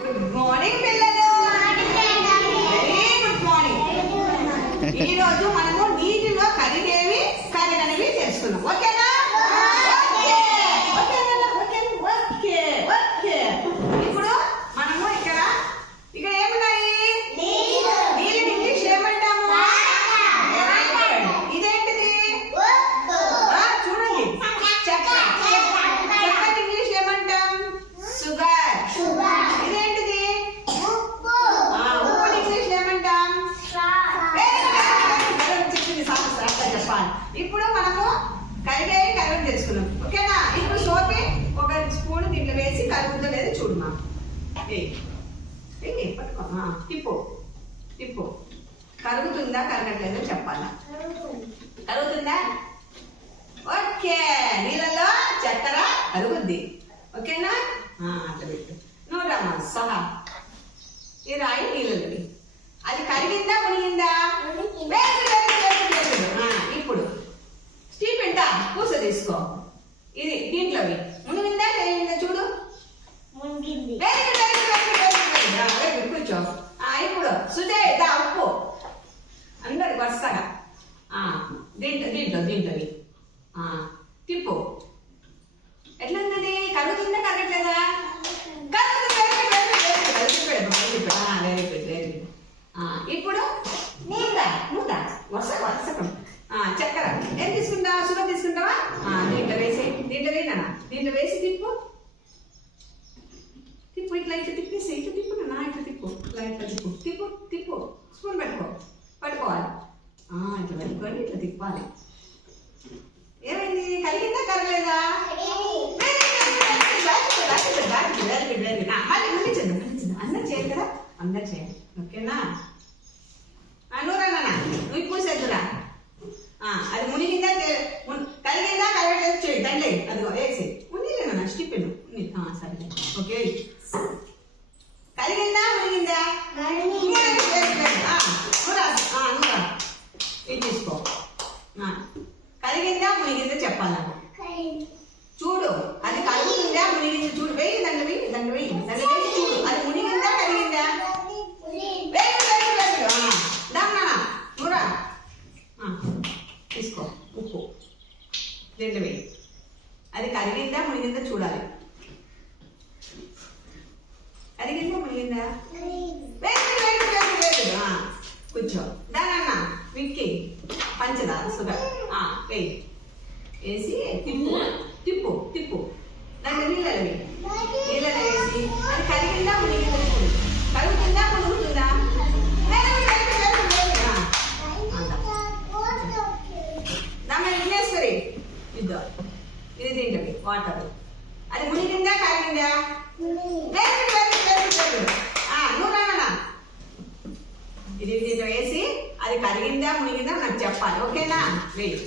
Good morning పిల్లలు. Very good morning. ఈ రోజు మనము నీటిలో కరిగేవి కరగనివి చేసుకున్నాం. ఓకేనా? ఇప్పుడు మనము ఇక్కడ ఏమున్నాయి? నీళ్ళని ఇంగ్లీష్ ఏమంటాము? ఇదేంటిది? చూడండి, చక్కెర. చక్కెర ఇంగ్లీష్ ఏమంటాం? షుగర్. ఇదేంటిది? ఉప్పు. ఇంగ్లీష్ ఏమంటాం? చెప్పాలి. ఇప్పుడు మనము కరిగేవి కరగ చేసుకున్నాం. ఓకేనా? ఇప్పుడు సోపి ఒక స్పూన్ దీంట్లో వేసి కరుగుతుందో లేదో చూడమా. తిప్పు తిప్పు. కరుగుతుందా కరగట్లేదో చెప్పాలా? కరుగుతుందా? ఓకే. నీళ్ళలో చక్కెర కరుగుద్ది. ఓకేనా? అట్లా పెట్టు. నువ్వు రమ్మా సహా. ఈ రాయి నీళ్ళవి. అది కరిగిందా మునిగిందా? ఇప్పుడు స్టీఫెన్ పూస తీసుకో. ఇది దీంట్లోవి మునిగిందా కరిగిందా చూడు. కూర్చో. ఇప్పుడు సుజయ్ దా ఉప్పు అందరికి వరుసగా దీంట్లోవి తిప్పు. ఎట్లుంది? కరుగుతుందా కరగట్లేదా? ఇప్పుడు వరుసకం చక్కెర ఏం తీసుకుంటావా? షుగర్ తీసుకుంటావా? దీంట్లో వేసి దీంట్లో వేసి తిప్పు తిప్పు. ఇట్లా తిప్పేసి ఇట్లా తిప్పు నాన్న. ఇట్లా తిప్పు. ఇట్లా తిప్పు తిప్పు తిప్పు. స్పూన్ పట్టుకోవాలి. ఇట్లా పెట్టుకొని ఇట్లా తిప్పాలి. ఏమైంది? కలిగిందా కరగలేదా? మళ్ళీ ముగించండి. అందరు చేయాలి కదా, అందరు చేయాలి. ఓకేనా? నూరన్నా నువ్వు పూసేద్దురా. అది మునిగిందా కలిగిందా కరగట్లేదు చేయి. దండే అదిగో వేసి మునిగిలేనా స్టిప్పెను. సరే ఓకే. కలిగిందా మునిగిందా? ఇది తీసుకో. కలిగిందా మునిగిందా చెప్పాలా? చూడు, అది కలుగుతుందా మునిగిందా చూడు. వెయ్యి దండ వెయ్యి చూడు. అది మునిగిందా కలిగిందా? తీసుకో ఉప్పు దీంట్లో వెయ్యి. అది కరిగిందా మునిగిందా చూడాలి. కరిగిందా మునిగిందా? కూర్చో. దానన్న విక్కి పంచదార షుగర్ వెయ్యి. వేసి తిప్పు తిప్పు. దాంట్లో నీళ్ళలో వేసి అది కరిగిందా మునిగిందా చూడు. కరుగుతుందా మునుగుతుందా? విఘ్నేశ్వరి ఇద్దో. ఇది తింటది వాటర్. అది మునిగిందా కరిగిందా? నువ్వు రానా. ఇది దీంట్లో వేసి అది కరిగిందా మునిగిందా నాకు చెప్పాలి. ఓకేనా? వెయ్యి.